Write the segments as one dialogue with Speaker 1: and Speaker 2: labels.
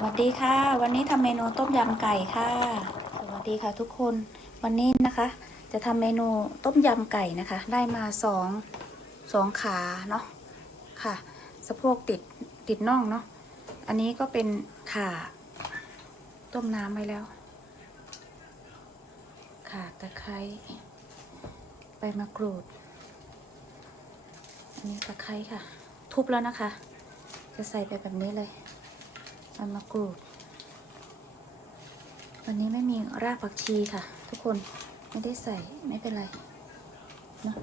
Speaker 1: สวัสดีค่ะ วันนี้ทำเมนูต้มยำไก่ค่ะ สวัสดีค่ะทุกคนวันนี้นะคะ จะทำเมนูต้มยำไก่นะคะ ได้มาสองสองขาเนาะค่ะสะโพกติดติดน่องเนาะอันนี้ก็เป็นขาต้มน้ำไว้แล้วขาตะไคร้ใบมะกรูด อันนี้ตะไคร้ค่ะ ทุบแล้วนะคะ จะใส่ไปแบบนี้เลย ใบมะกรูด วันนี้ไม่มีรากผักชีค่ะ ทุกคนไม่ได้ใส่ไม่เป็นไรเนาะ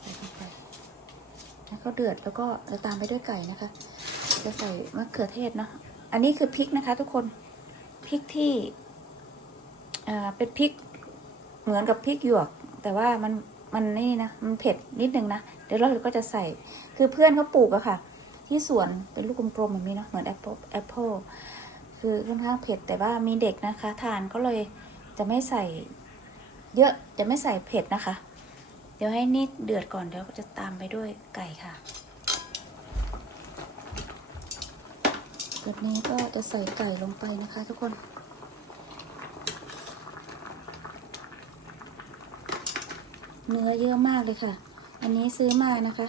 Speaker 1: ใส่ลงไปแล้วก็เดือดแล้วก็จะตามไปด้วยไก่นะคะ จะใส่มะเขือเทศเนาะอันนี้คือพริกนะคะ ทุกคนพริกที่อ่าเป็นพริกเหมือนกับพริกหยวก แต่ว่ามันมันนี่นะมันเผ็ดนิดนึงนะเดี๋ยวเราก็จะใส่คือเพื่อนเขาปลูกอะค่ะ ที่สวนเป็นลูกกลมๆแบบนี้เนาะเหมือนแอปเปิลแอปเปิลคือค่อนข้างเผ็ดแต่ว่ามีเด็กนะคะ ทานก็เลยจะไม่ใส่เยอะจะไม่ใส่เผ็ดนะคะ เดี๋ยวให้นิดเดือดก่อนเดี๋ยวก็จะตามไปด้วยไก่ค่ะแบบนี้ก็จะใส่ไก่ลงไปนะคะทุกคนเนื้อเยอะมากเลยค่ะ อันนี้ซื้อมานะคะ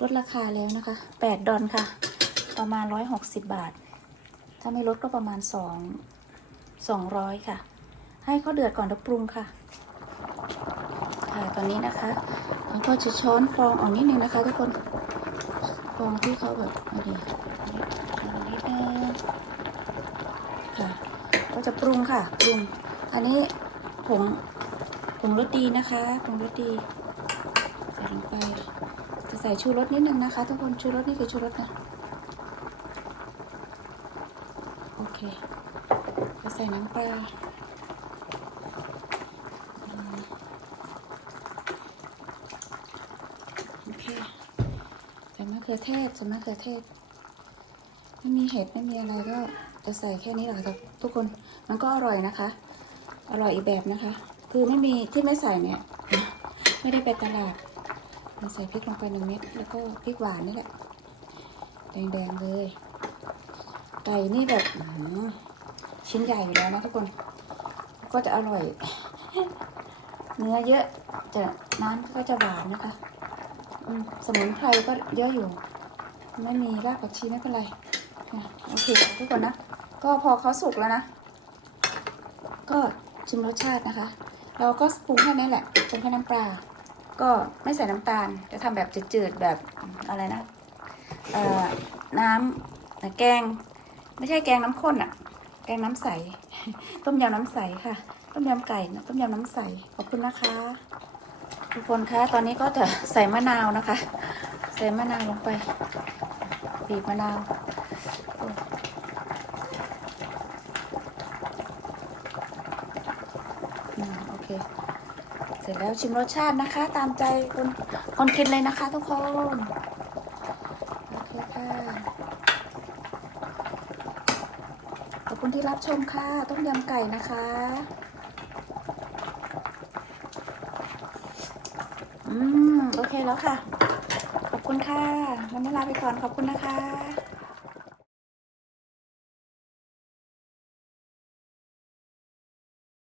Speaker 1: ลดราคาแล้วนะคะแปดดอลค่ะ ประมาณร้อยหกสิบบาท ถ้าไม่ลดก็ประมาณสองสองร้อยค่ะ ให้เขาเดือดก่อนแล้วปรุงค่ะ ค่ะตอนนี้นะคะแล้วก็จะช้อนฟองออกนิดนึงนะคะทุกคนฟองที่เขาแบบอะไรนิดนึงค่ะ ก็จะปรุงค่ะ ปรุง อันนี้ผงผงรสดีนะคะผงรสดีใส่ลงไป ใส่ชูรสนิดนึงนะคะ ทุกคนชูรสนี่คือชูรสนะโอเคจะใส่น้ำปลาโอเคใส่มะเขือเทศใส่มะเขือเทศไม่มีเห็ดไม่มีอะไรก็จะใส่แค่นี้แหละค่ะทุกคนมันก็อร่อยนะคะ อร่อยอีกแบบนะคะ คือไม่มีที่ไม่ใส่เนี่ย ไม่ได้ไปตลาด ใส่พริกลงไปหนึ่งเม็ดแล้วก็พริกหวานนี่แหละ แดงๆเลย ไก่นี่แบบชิ้นใหญ่อยู่แล้วนะทุกคน ก็จะอร่อย เนื้อเยอะจะน้ำก็จะหวานนะคะสมุนไพรก็เยอะอยู่ ไม่มีรากผักชีไม่เป็นไรโอเคทุกคนนะ ก็พอเขาสุกแล้วนะ ก็ชิมรสชาตินะคะ เราก็ปรุงแค่นี้แหละปรุงแค่น้ำปลา ก็ไม่ใส่น้ำตาล จะทำแบบจืดๆแบบอะไรนะน้ำแกง ไม่ใช่แกงน้ำข้นอะแกงน้ำใส ต้มยำน้ำใสค่ะ ต้มยำไก่ต้มยำน้ำใส ขอบคุณนะคะ ทุกคนคะ ตอนนี้ก็จะใส่มะนาวนะคะ ใส่มะนาวลงไป บีบมะนาวโอเค เสร็จแล้วชิมรสชาตินะคะ ตามใจคนคนกินเลยนะคะทุกคนโอเคค่ะขอบคุณที่รับชมค่ะ ต้มยำไก่นะคะอืมโอเคแล้วค่ะ ขอบคุณค่ะวันนี้ลาไปก่อนขอบคุณนะคะ